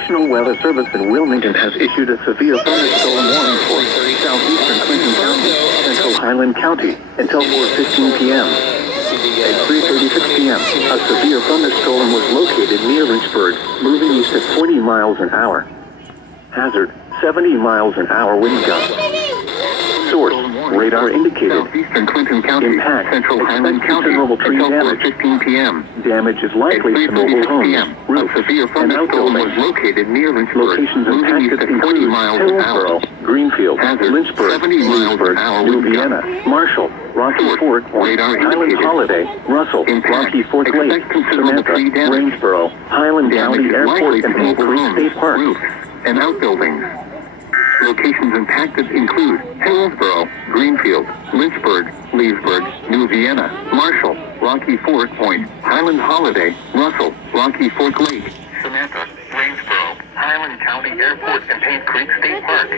National Weather Service in Wilmington has issued a severe thunderstorm warning for southeastern Clinton County, central Highland County, until 4:15 p.m. At 3:36 p.m., a severe thunderstorm was located near Lynchburg, moving east at 40 miles an hour. Hazard, 70 miles an hour wind gust. Source, radar indicated. Southeastern Clinton County, Impact, central Highland County, considerable tree until damage. 4:15 p.m. Damage is likely to mobile homes, roofs, a severe and thunderstorm was outbuildings. located near Lynchburg, Locations moving east impacted at 40 include miles an hour. Hillsborough, Greenfield, Hazard, Lynchburg, 70 miles Leesburg, an hour New wind Vienna, gust. Marshall, Rocky Source, Fort, radar Highland indicated. Holiday, Russell, Impact, Rocky Fort Lake, expect considerable Samantha, tree damage. Rainsboro, Highland Damage County is Airport, likely and to Paint mobile Creek homes, State Park. roofs, and outbuildings. Locations impacted include Hillsborough, Greenfield, Lynchburg, Leesburg, New Vienna, Marshall, Rocky Fort Point, Highland Holiday, Russell, Rocky Fort Lake, Samantha, Rainsboro, Highland County Airport, and Paint Creek State Park.